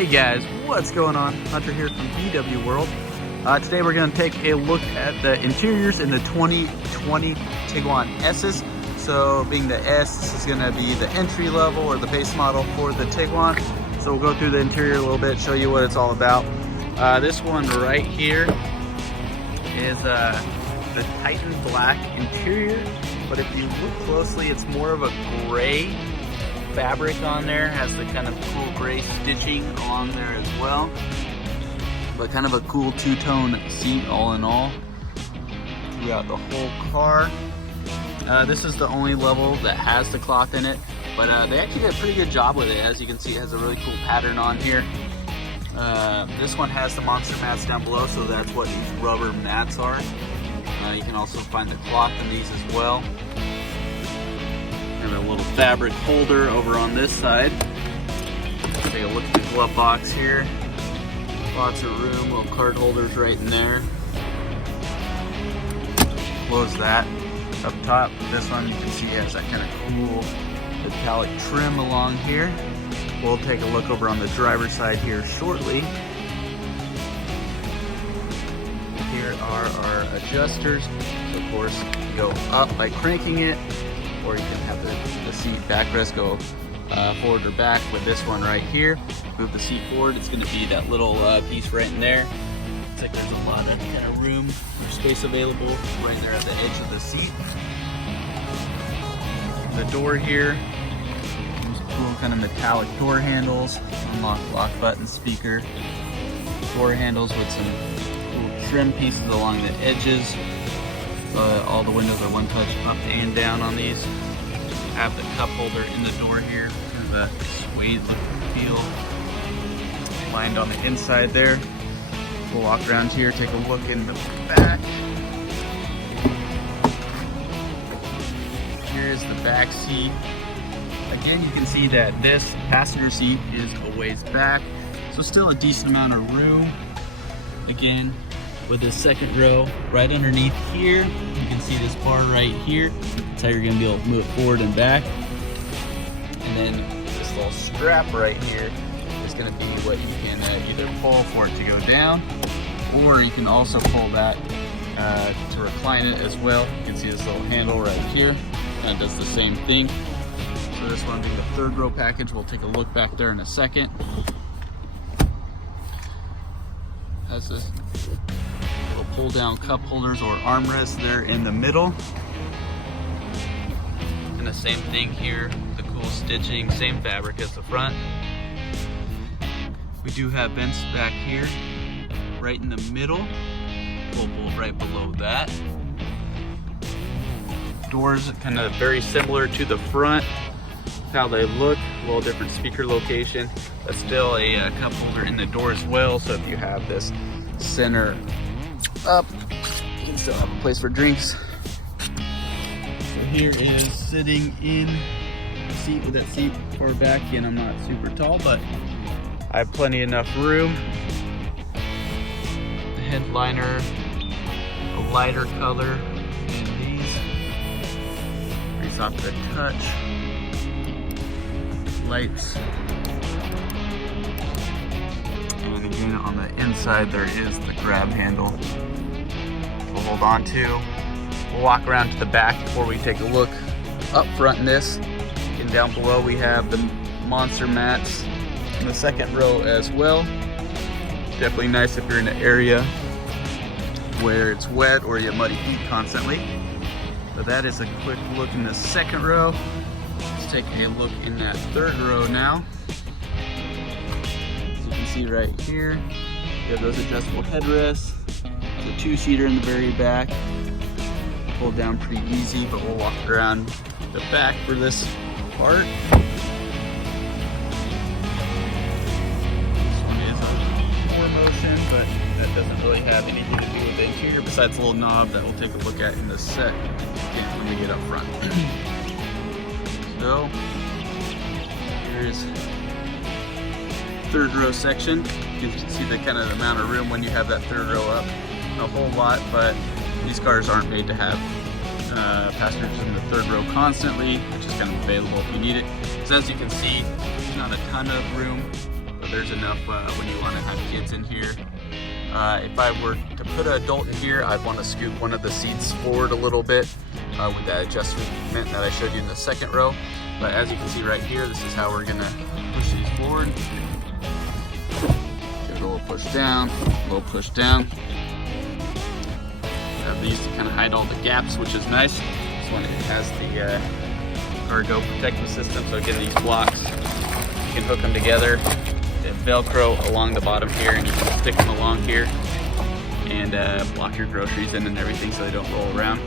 Hey guys, what's going on? Hunter here from VW World. Today we're going to take a look at the interiors in the 2020 Tiguan S's. So being the S, this is going to be the entry level or the base model for the Tiguan. So we'll go through the interior a little bit, show you what it's all about. This one right here is the Titan black interior, but if you look closely, it's more of a gray fabric on there. Has the kind of cool gray stitching along there as well, but kind of a cool two-tone seat all in all throughout the whole car. This is the only level that has the cloth in it, but they actually did a pretty good job with it. As you can see, it has a really cool pattern on here. This one has the monster mats down below, so that's what these rubber mats are. You can also find the cloth in these as well. And a little fabric holder over on this side. Take a look at the glove box here. Lots of room, little card holders right in there. Close that. Up top, this one you can see has that kind of cool metallic trim along here. We'll take a look over on the driver's side here shortly. Here are our adjusters. So of course, you go up by cranking it, or you can have the seat backrest go forward or back with this one right here. Move the seat forward, it's going to be that little piece right in there. Looks like there's a lot of kind of room or space available right there at the edge of the seat. The door here, these cool kind of metallic door handles, unlock, lock button, speaker, door handles with some cool trim pieces along the edges. All the windows are one touch up and down on these. Have the cup holder in the door here, kind of a suede look and feel. Lined on the inside there. We'll walk around here, take a look in the back. Here is the back seat. Again, you can see that this passenger seat is a ways back, so still a decent amount of room. Again, with this second row right underneath here, you can see this bar right here. That's how you're going to be able to move it forward and back. And then this little strap right here is going to be what you can either pull for it to go down, or you can also pull that to recline it as well. You can see this little handle right here. That does the same thing. So this one being the third row package, we'll take a look back there in a second. Has this little pull down cup holders or armrests there in the middle. And the same thing here, the cool stitching, same fabric as the front. We do have vents back here, right in the middle. We'll pull right below that. Doors kind of very similar to the front, how they look, a little different speaker location, but still a cup holder in the door as well. So if you have this center up, you can still have a place for drinks. So here is sitting in the seat with that seat far back, and I'm not super tall, but I have plenty enough room. The headliner, a lighter color in these. Pretty soft to touch. Lights. And again, on the inside, there is the grab handle we'll hold on to. We'll walk around to the back before we take a look up front in this. And down below, we have the monster mats in the second row as well. Definitely nice if you're in an area where it's wet or you have muddy feet constantly. So that is a quick look in the second row. Let's take a look in that third row now. As you can see right here, you have those adjustable headrests. The two-seater in the very back. Pulled down pretty easy, but we'll walk around the back for this part. This one is a 4Motion, but that doesn't really have anything to do with the interior besides a little knob that we'll take a look at in the set when we get up front. So here's third row section. You can see the kind of amount of room when you have that third row up. A whole lot, but these cars aren't made to have passengers in the third row constantly, which is kind of available if you need it. So as you can see, there's not a ton of room, but there's enough when you want to have kids in here. If I were to put an adult in here, I'd want to scoot one of the seats forward a little bit with that adjustment that I showed you in the second row. But as you can see right here, this is how we're gonna push these forward. Give it a little push down, a little push down. Have these to kind of hide all the gaps, which is nice. This one has the cargo protective system, so again, these blocks, you can hook them together. They have Velcro along the bottom here, and you can stick them along here and block your groceries in and everything so they don't roll around.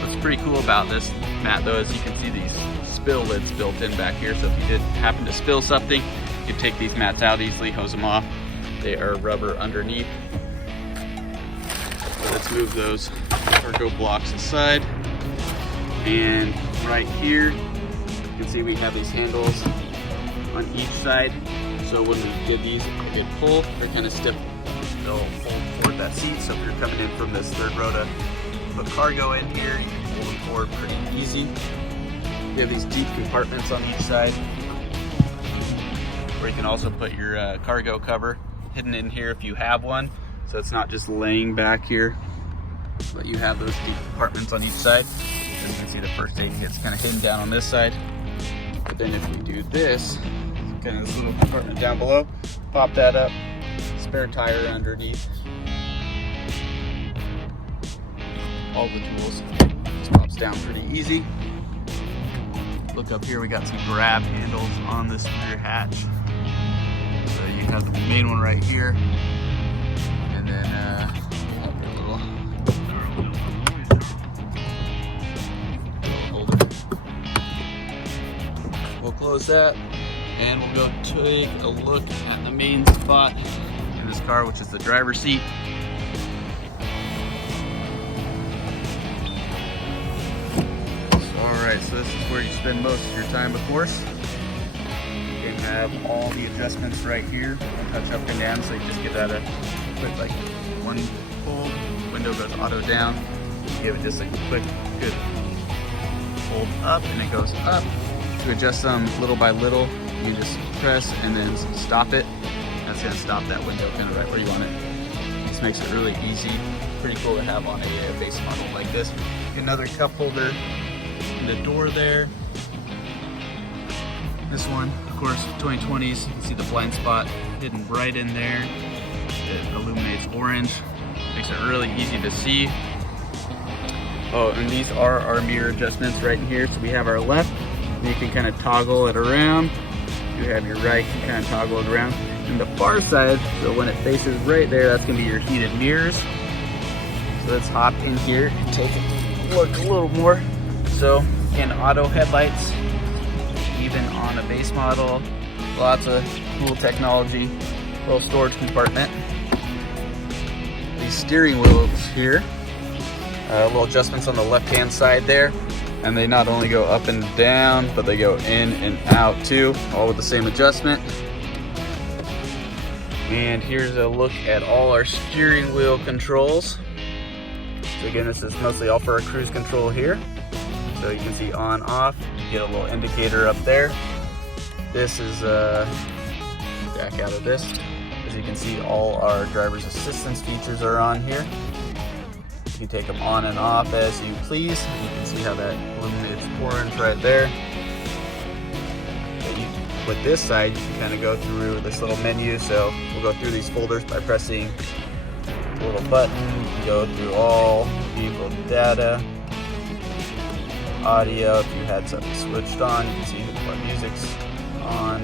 What's pretty cool about this mat though is you can see these spill lids built in back here, so if you did happen to spill something, you can take these mats out easily, hose them off. They are rubber underneath. So let's move those cargo blocks aside. And right here, you can see we have these handles on each side. So when we give these a good pull, they're kind of stiff. They'll hold toward that seat. So if you're coming in from this third row to put cargo in here, you can pull them forward pretty easy. We have these deep compartments on each side, where you can also put your cargo cover hidden in here if you have one. So it's not just laying back here, but you have those deep compartments on each side. As you can see, the first aid kit's kind of hidden down on this side. But then if you do this, kind of this little compartment down below, pop that up, spare tire underneath. All the tools just pops down pretty easy. Look up here, we got some grab handles on this rear hatch. So you have the main one right here, and then little holder. We'll close that, and we'll go take a look at the main spot in this car, which is the driver's seat. Alright, so this is where you spend most of your time, of course. You can have all the adjustments right here. Touch up and down, so you just give that a quick, like, one pull. Window goes auto down. Give it just a quick, good hold up, and it goes up. To adjust them little by little, you just press and then stop it. That's going to stop that window kind of right where you want it. This makes it really easy. Pretty cool to have on a base model like this. Another cup holder. The door there. This one, of course, 2020s. You can see the blind spot hidden right in there. It illuminates orange, makes it really easy to see. Oh, and these are our mirror adjustments right in here. So we have our left, and you can kind of toggle it around. You have your right, you kind of toggle it around. And the far side, so when it faces right there, that's gonna be your heated mirrors. So let's hop in here and take a look a little more. So, in auto headlights, even on a base model, lots of cool technology, little storage compartment. These steering wheels here, little adjustments on the left-hand side there, and they not only go up and down, but they go in and out too, all with the same adjustment. And here's a look at all our steering wheel controls. So again, this is mostly all for our cruise control here. So you can see on, off, you get a little indicator up there. This is, back out of this. As you can see, all our driver's assistance features are on here. You can take them on and off as you please. You can see how that illuminates orange right there. With this side, you can kind of go through this little menu. So we'll go through these folders by pressing the little button. You can go through all vehicle data. Audio, if you had something switched on, you can see what music's on.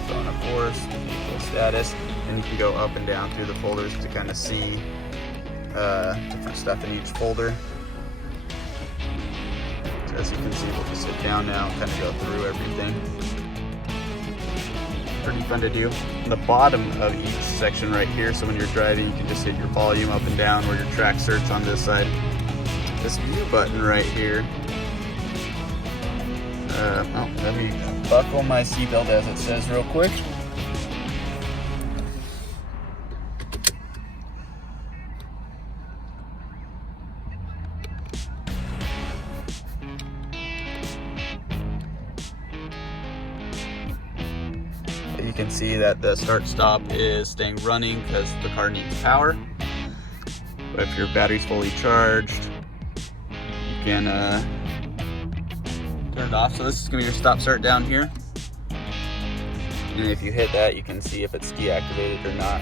It's on, of course, vehicle status, and you can go up and down through the folders to kind of see different stuff in each folder. So as you can see, we'll just sit down now and kind of go through everything. Pretty fun to do. On the bottom of each section right here, so when you're driving, you can just hit your volume up and down, or your track search on this side. This view button right here. Let me buckle my seatbelt as it says real quick. You can see that the start stop is staying running because the car needs power. But if your battery's fully charged, you can turn it off. So this is gonna be your stop start down here. And if you hit that, you can see if it's deactivated or not.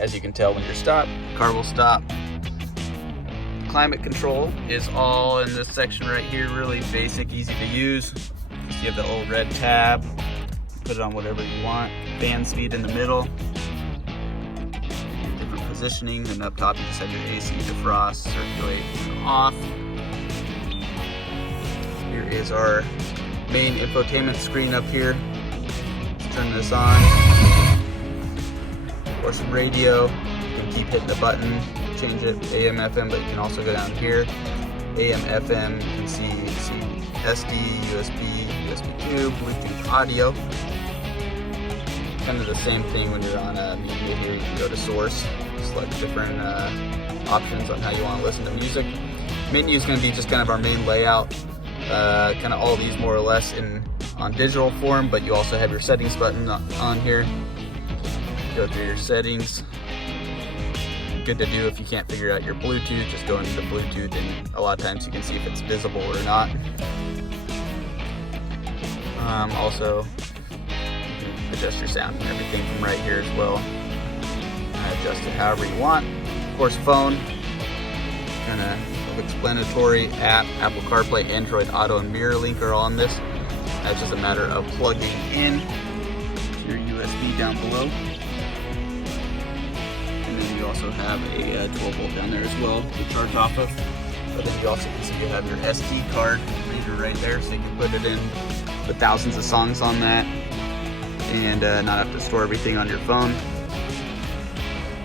As you can tell, when you're stopped, the car will stop. Climate control is all in this section right here, really basic, easy to use. You have the old red tab, put it on whatever you want. Fan speed in the middle. Different positioning, and up top you just have your AC, defrost, circulate, and off. Here is our main infotainment screen up here. Let's turn this on. Or some radio. You can keep hitting the button, change it AM, FM, but you can also go down here. AM, FM, you can see SD, USB, USB 2, Bluetooth audio. Kind of the same thing when you're on media here. You can go to source, select different options on how you want to listen to music. Menu is going to be just kind of our main layout. Kind of all these more or less on digital form, but you also have your settings button on here. Go through your settings. Good to do if you can't figure out your Bluetooth. Just go into the Bluetooth, and a lot of times you can see if it's visible or not. Also, you can adjust your sound and everything from right here as well. Adjust it however you want. Of course, phone. Kind of self-explanatory. App, Apple CarPlay, Android Auto, and Mirror Link are all on this. That's just a matter of plugging in to your USB down below. And then you also have a 12 volt down there as well to charge off of. But then you also can see you have your SD card reader right there, so you can put it in, put thousands of songs on that, and not have to store everything on your phone.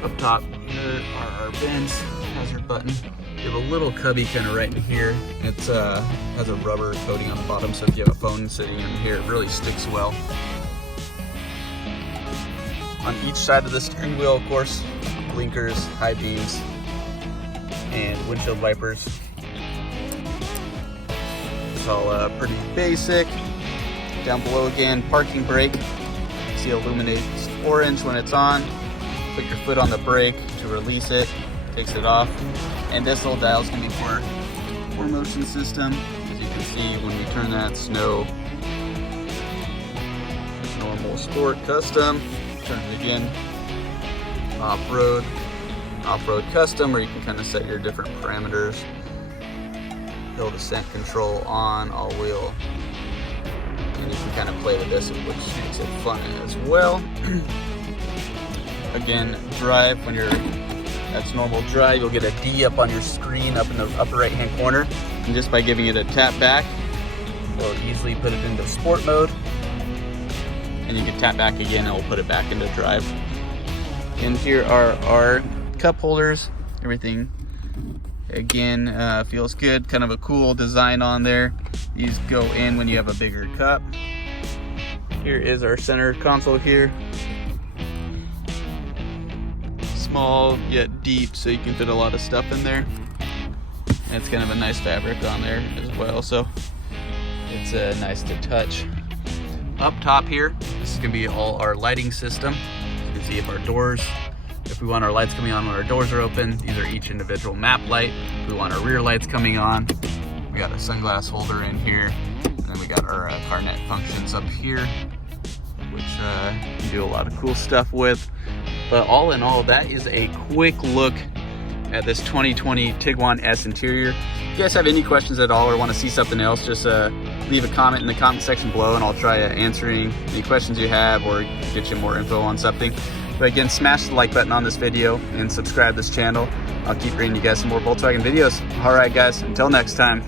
Up top here are our bins, hazard button. You have a little cubby kind of right in here. It's has a rubber coating on the bottom, so if you have a phone sitting in here, it really sticks well. On each side of the steering wheel, of course, blinkers, high beams, and windshield wipers. It's all pretty basic. Down below again, parking brake. See, it illuminates orange when it's on. Put your foot on the brake to release it, takes it off. And this little dial is going to be for 4Motion system. As you can see, when we turn that, snow, normal, sport, custom. Turn it again, off-road, custom, where you can kind of set your different parameters. Hill descent control on, all wheel. And you can kind of play with this, which makes it fun as well. Again, drive, when that's normal drive, you'll get a D up on your screen up in the upper right hand corner. And just by giving it a tap back, it'll easily put it into sport mode. And you can tap back again and it'll put it back into drive. And here are our cup holders. Everything, again, feels good. Kind of a cool design on there. These go in when you have a bigger cup. Here is our center console here. Small yet deep, so you can fit a lot of stuff in there. And it's kind of a nice fabric on there as well, so it's nice to touch. Up top here, this is going to be all our lighting system. You can see if our doors, if we want our lights coming on when our doors are open, these are each individual map light. If we want our rear lights coming on, we got a sunglass holder in here. And then we got our CarNet functions up here, which you do a lot of cool stuff with. But all in all, that is a quick look at this 2020 Tiguan S interior. If you guys have any questions at all or want to see something else, just leave a comment in the comment section below, and I'll try answering any questions you have or get you more info on something. But again, smash the like button on this video and subscribe to this channel. I'll keep bringing you guys some more Volkswagen videos. All right, guys, until next time.